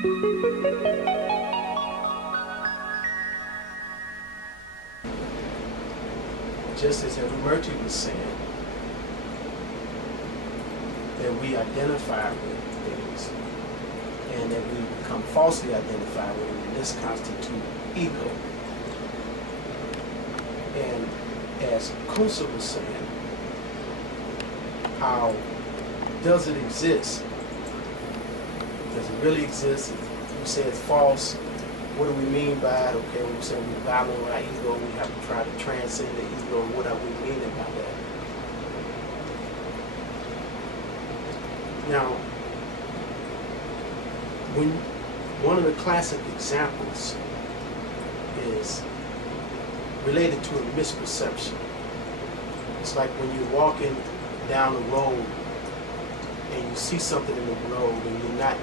Just as Sebamurti was saying, that we identify with things and that we become falsely identified with them, and this constitutes ego. And as Kusa was saying, how does it exist? Does it really exist? You say it's false. What do we mean by it? Okay, when we say we battle our ego, we have to try to transcend the ego. What are we meaning by that? Now, one of the classic examples is related to a misperception. It's like when you're walking down the road and you see something in the road and you're not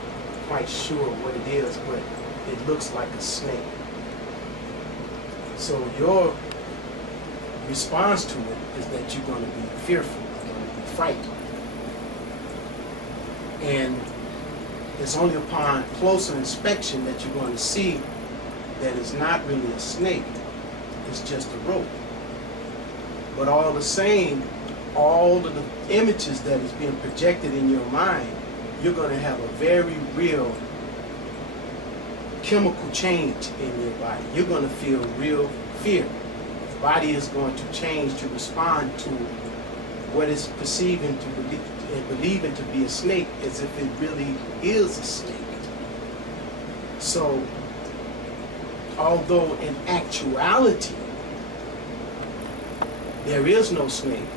quite sure what it is, but it looks like a snake. So your response to it is that you're going to be fearful, you're going to be frightened. And it's only upon closer inspection that you're going to see that it's not really a snake, it's just a rope. But all the same, all of the images that is being projected in your mind, you're going to have a very real chemical change in your body. You're going to feel real fear. The body is going to change to respond to what is perceiving to believing to be a snake as if it really is a snake. So, although in actuality there is no snake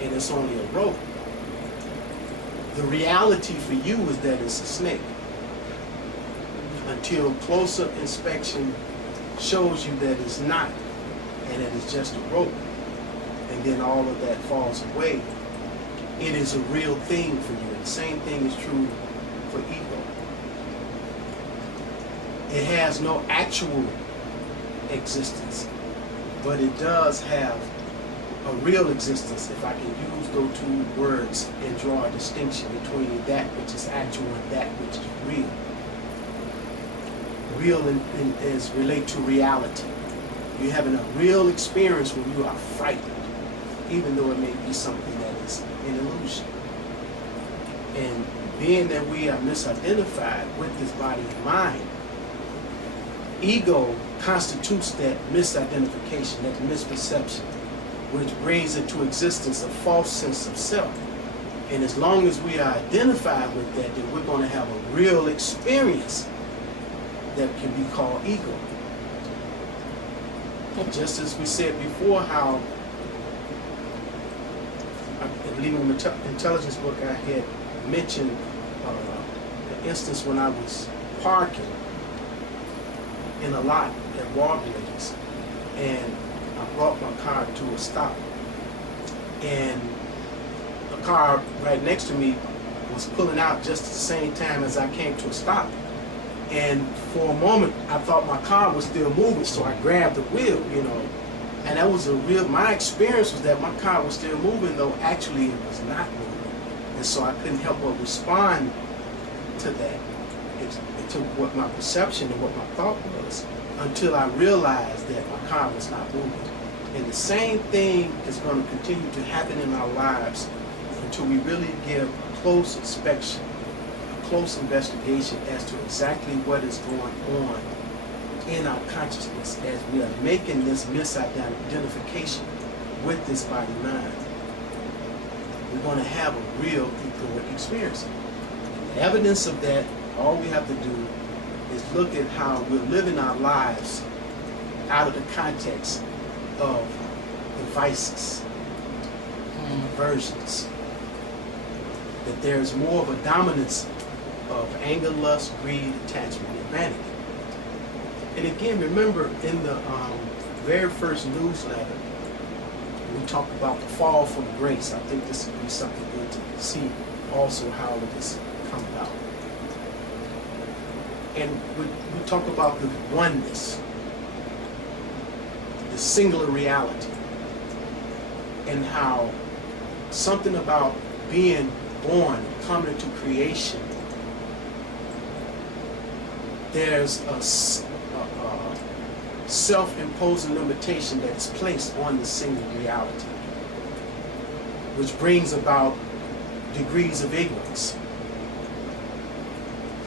and it's only a rope, the reality for you is that it's a snake, until closer inspection shows you that it's not, and that it's just a rope, and then all of that falls away. It is a real thing for you. The same thing is true for ego. It has no actual existence, but it does have a real existence, if I can use those two words and draw a distinction between that which is actual and that which is real. Real is relate to reality. You're having a real experience when you are frightened, even though it may be something that is an illusion. And being that we are misidentified with this body and mind, ego constitutes that misidentification, that misperception, which brings into existence a false sense of self. And as long as we are identified with that, then we're going to have a real experience that can be called ego. Just as we said before, how I believe in the intelligence book I had mentioned an instance when I was parking in a lot at Walgreens, and I brought my car to a stop, and a car right next to me was pulling out just at the same time as I came to a stop. And for a moment, I thought my car was still moving, so I grabbed the wheel, and that was my experience was that my car was still moving, though actually it was not moving. And so I couldn't help but respond to that, to what my perception and what my thought was, until I realized that my car was not moving. And the same thing is going to continue to happen in our lives until we really give close inspection, close investigation as to exactly what is going on in our consciousness as we are making this misidentification with this body mind. We're going to have a real egoic experience. And the evidence of that, all we have to do is look at how we're living our lives out of the context of the vices, aversions. That there's more of a dominance of anger, lust, greed, attachment, and vanity. And again, remember in the very first newsletter, we talked about the fall from grace. I think this would be something good to see also how it has come about. And we talk about the oneness, the singular reality, and how something about being born, coming into creation, there's a self-imposing limitation that is placed on the single reality, which brings about degrees of ignorance.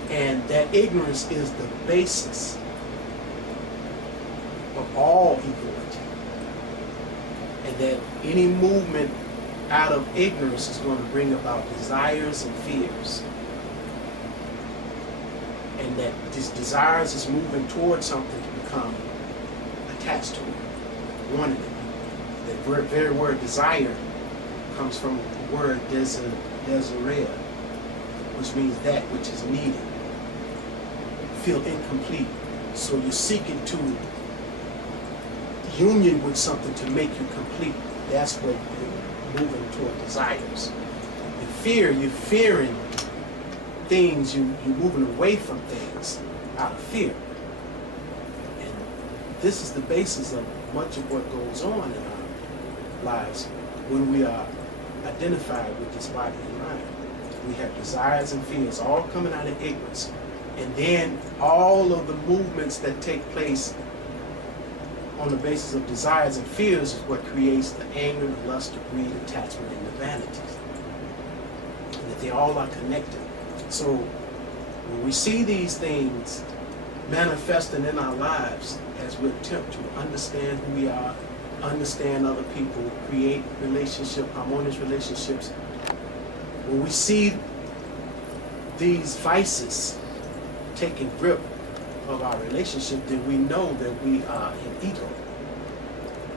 And that ignorance is the basis of all equality. And that any movement out of ignorance is going to bring about desires and fears. And that these desires is moving towards something to become attached to it, wanting it. The very word desire comes from the word desire, which means that which is needed. Feel incomplete. So you're seeking to union with something to make you complete. That's what you're moving toward desires. And fear, you're fearing things, you're moving away from things out of fear. And this is the basis of much of what goes on in our lives when we are identified with this body and mind. We have desires and fears all coming out of ignorance. And then all of the movements that take place on the basis of desires and fears is what creates the anger, the lust, the greed, attachment, and the vanities. And that they all are connected. So when we see these things manifesting in our lives as we attempt to understand who we are, understand other people, create harmonious relationships, when we see these vices taking grip of our relationship, then we know that we are in ego.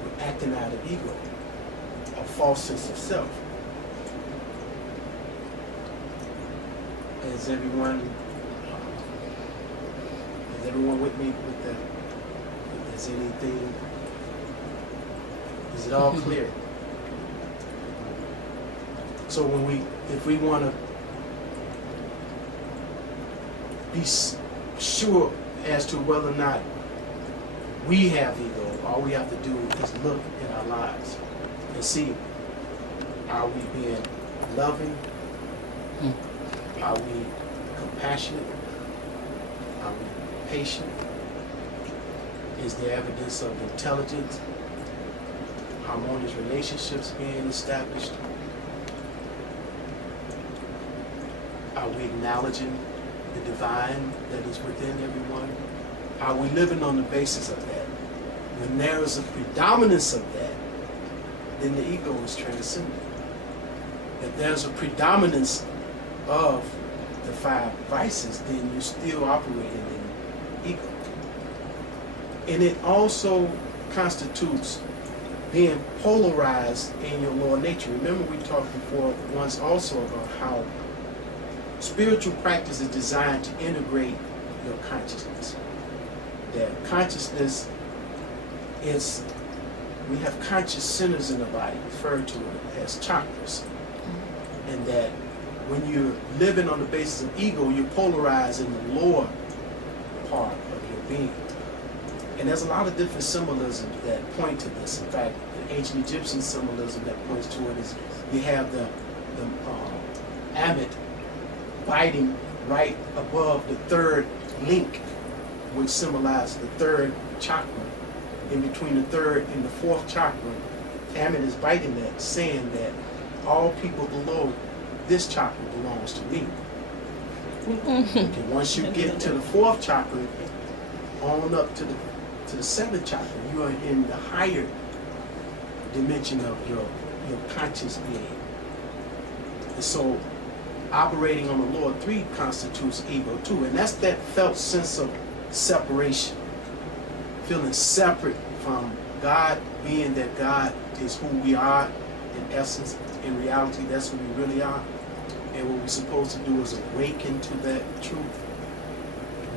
We're acting out of ego, a false sense of self. Is everyone with me with that? Is anything? Is it all clear? So if we want to be sure as to whether or not we have ego, all we have to do is look in our lives and see, are we being loving? Are we compassionate? Are we patient? Is there evidence of intelligence, harmonious relationships being established? Are we acknowledging the divine that is within everyone? Are we living on the basis of that? When there is a predominance of that, then the ego is transcended. If there's a predominance of the five vices, then you're still operating in ego. And it also constitutes being polarized in your lower nature. Remember, we talked before once also about how spiritual practice is designed to integrate your consciousness. That consciousness is, we have conscious centers in the body, referred to as chakras. And that when you're living on the basis of ego, you're polarized in the lower part of your being. And there's a lot of different symbolism that point to this. In fact, the ancient Egyptian symbolism that points to it is you have the Amit biting right above the third link, which symbolizes the third chakra. In between the third and the fourth chakra, Amit is biting that, saying that all people below this chakra belongs to me. Okay, once you get to the fourth chakra, on up to the seventh chakra, you are in the higher dimension of your conscious being. And so operating on the lower three constitutes ego too. And that's that felt sense of separation. Feeling separate from God, being that God is who we are in essence. In reality, that's who we really are. And what we're supposed to do is awaken to that truth.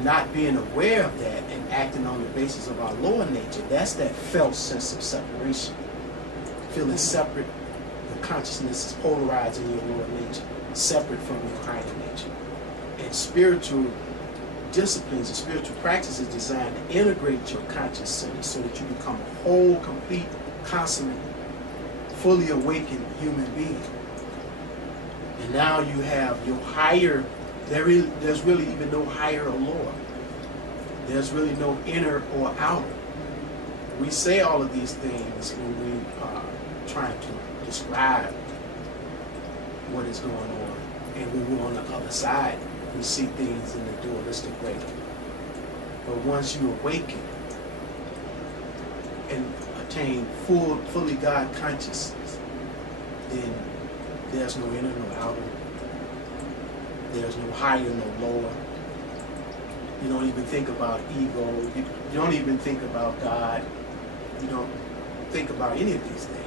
Not being aware of that and acting on the basis of our lower nature, that's that felt sense of separation. Feeling separate, the consciousness is polarized in your lower nature, separate from your higher nature. And spiritual disciplines and spiritual practices is designed to integrate your conscious center so that you become a whole, complete, consummate, fully awakened human being. And now you have your higher, there's really even no higher or lower. There's really no inner or outer. We say all of these things when we are trying to describe what is going on. And when we're on the other side, we see things in the dualistic way. But once you awaken and attain fully God consciousness, then there's no inner, no outer. There's no higher, no lower. You don't even think about ego. You don't even think about God. You don't think about any of these things.